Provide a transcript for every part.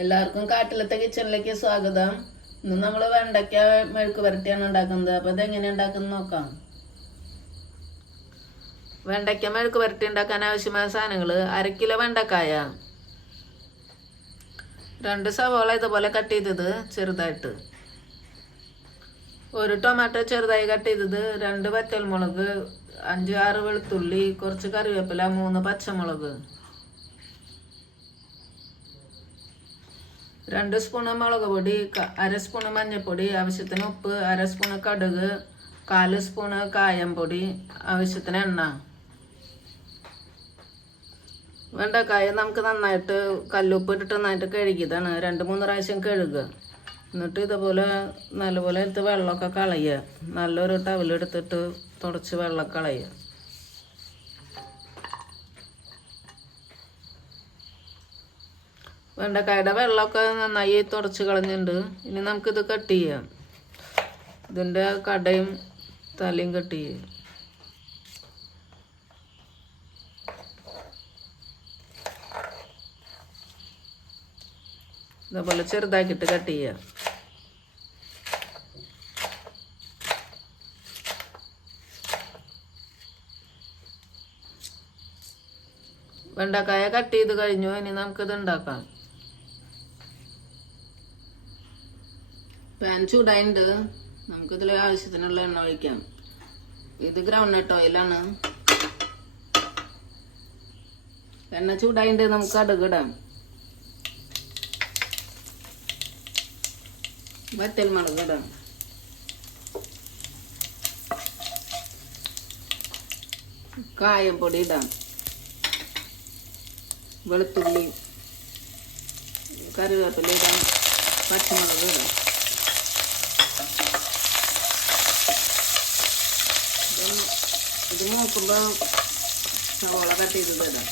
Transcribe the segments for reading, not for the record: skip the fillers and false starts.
എല്ലാവർക്കും കാട്ടിലത്തെ കിച്ചണിലേക്ക് സ്വാഗതം. ഇന്ന് നമ്മൾ വെണ്ടയ്ക്ക മെഴുക്ക് പുരട്ടിയാണ് ഉണ്ടാക്കുന്നത്. അപ്പോൾ ഇതെങ്ങനെ ഉണ്ടാക്കുന്നത് നോക്കാം. വെണ്ടയ്ക്ക മെഴുക്ക് പുരട്ടി ഉണ്ടാക്കാൻ ആവശ്യമായ സാധനങ്ങൾ: 1/2 കിലോ വെണ്ടക്കായ, 2 സവാള ഇതുപോലെ കട്ട് ചെയ്തത് ചെറുതായിട്ട്, 1 ടൊമാറ്റോ ചെറുതായി കട്ട് ചെയ്തത്, 2 വറ്റൽമുളക്, 5-6 വെളുത്തുള്ളി, കുറച്ച് കറിവേപ്പില, 3 പച്ചമുളക്, 2 സ്പൂൺ മുളക് പൊടി, 1/2 സ്പൂൺ മഞ്ഞൾപ്പൊടി, ആവശ്യത്തിന് ഉപ്പ്, 1/2 സ്പൂൺ കടുക്, 1/4 സ്പൂൺ കായം പൊടി, ആവശ്യത്തിന് എണ്ണ. വെണ്ടക്കായ നമുക്ക് നന്നായിട്ട് കല്ലുപ്പ് ഇട്ടിട്ട് നന്നായിട്ട് കഴുകിയതാണ്. 2-3 പ്രാവശ്യം കഴുകുക. എന്നിട്ട് ഇതുപോലെ നല്ലപോലെ എടുത്ത് വെള്ളമൊക്കെ കളയുക. നല്ലൊരു ടവലെടുത്തിട്ട് തുടച്ച് വെള്ളം കളയുക. വെണ്ടക്കായുടെ വെള്ളമൊക്കെ നന്നായി തുടച്ച് കളഞ്ഞിട്ടുണ്ട്. ഇനി നമുക്കിത് കട്ട് ചെയ്യാം. ഇതിൻ്റെ കടയും തലയും കട്ട് ചെയ്യാം. ഇതേപോലെ ചെറുതാക്കിയിട്ട് കട്ട് ചെയ്യാം. വെണ്ടക്കായ കട്ട് ചെയ്ത് കഴിഞ്ഞു. ഇനി നമുക്കിത് ഉണ്ടാക്കാം. പാൻ ചൂടായിട്ടുണ്ട്. നമുക്കിതിൽ ആവശ്യത്തിനുള്ള എണ്ണ ഒഴിക്കാം. ഇത് ഗ്രൗണ്ട് നട്ട് ഓയിലാണ്. എണ്ണ ചൂടായിട്ടുണ്ട്. നമുക്ക് കടുക് ഇടാം. വറ്റൽമുളക് ഇടാം. കായപ്പൊടി ഇടാം. വെളുത്തുള്ളി, കറിവേപ്പില ഇടാം. പച്ചമുളക് ഇടാം. ഇത് നോക്കുമ്പോൾ സവാള കട്ട് ചെയ്ത് ഇടാം.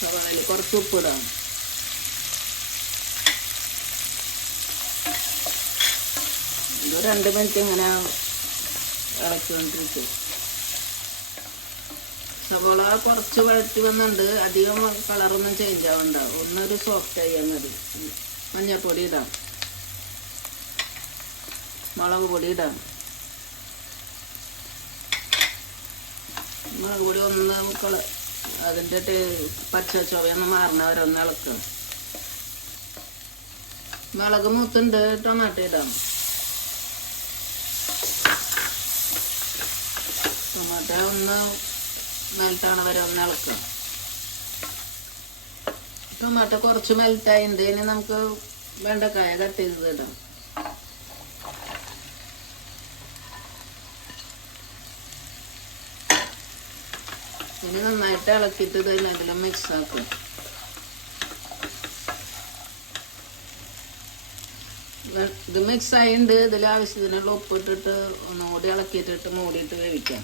സവാളയിൽ കുറച്ച് ഉപ്പിടാം. ഇത് 2 മിനിറ്റ് ഇങ്ങനെ ഇളക്കിക്കൊണ്ടിരിക്കും. സവാള കുറച്ച് വഴറ്റി വന്നിട്ടുണ്ട്. അധികം കളറൊന്നും ചേഞ്ച് ആവണ്ട. ഒന്നൊരു സോഫ്റ്റ് ആയാൽ മതി. മഞ്ഞൾപ്പൊടി ഇടാം. മുളക് പൊടി ഇടാം. മുളക് പൊടി ഒന്ന് അതിൻ്റെ പച്ച ചുവയൊന്ന് മാറണവരെ ഒന്ന് ഇളക്കുക. മുളക് മൂത്തുണ്ട്. ടൊമാറ്റോ ഇടാം. ടൊമാറ്റോ ഒന്ന് മെൽട്ടാണ് വരെ ഒന്ന് ഇളക്കുക. ടൊമാറ്റോ കുറച്ച് മെൽറ്റായിട്ടുണ്ട്. ഇനി നമുക്ക് വെണ്ടക്കായ കട്ട് ചെയ്ത് ഇടാം. ഇനി നന്നായിട്ട് ഇളക്കിയിട്ട് ഇതിനെല്ലാം മിക്സ് ആക്കുക. ഇത് മിക്സ് ആയിട്ടുണ്ട്. ഇതിൽ ആവശ്യത്തിനുള്ള ഉപ്പിട്ടിട്ട് ഒന്നുകൂടി ഇളക്കിയിട്ടിട്ട് മൂടിയിട്ട് വേവിക്കാം.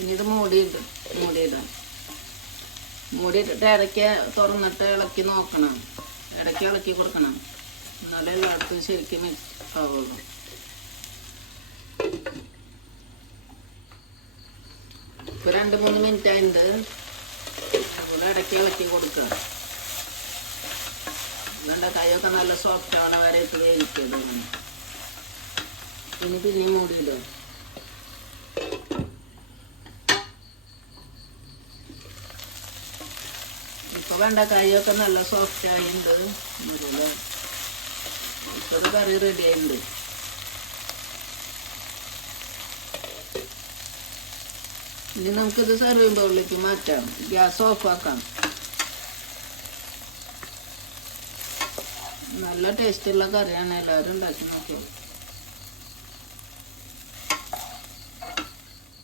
ഇനി ഇത് മൂടിയിടാം. മൂടിയിട്ടിട്ട് ഇടയ്ക്ക് തുറന്നിട്ട് ഇളക്കി നോക്കണം. ഇടയ്ക്ക് ഇളക്കി കൊടുക്കണം. എന്നാലേ എല്ലായിടത്തും ശരിക്കും മിക്സ് ആവുള്ളൂ. ഇപ്പോൾ 2-3 മിനിറ്റ് ആയിട്ട് അതുപോലെ ഇടയ്ക്ക് ഇളക്കി കൊടുക്കുക. വെണ്ടക്കായൊക്കെ നല്ല സോഫ്റ്റ് ആവണ വരെ ഇട്ട് വേവിക്കുക. ഇനി പിന്നെയും മൂടിയിടുക. ഇപ്പോൾ വെണ്ടക്കായൊക്കെ നല്ല സോഫ്റ്റ് ആയിട്ടുണ്ട്. ഇപ്പോൾ കറി റെഡി ആയിട്ടുണ്ട്. ഇനി നമുക്കിത് സെർവിങ് ബൗളിലേക്ക് മാറ്റാം. ഗ്യാസ് ഓഫ് ആക്കാം. നല്ല ടേസ്റ്റുള്ള കറിയാണ്. എല്ലാവരും ഉണ്ടാക്കി നോക്കിയോ.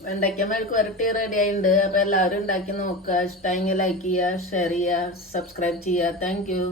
വെണ്ടയ്ക്ക മെഴുക്ക് പുരട്ടി റെഡി ആയിട്ടുണ്ട്. അപ്പോൾ എല്ലാവരും ഉണ്ടാക്കി നോക്കുക. ഇഷ്ടമെങ്കിൽ ലൈക്ക് ചെയ്യുക, ഷെയർ ചെയ്യുക, സബ്സ്ക്രൈബ് ചെയ്യുക. Thank you.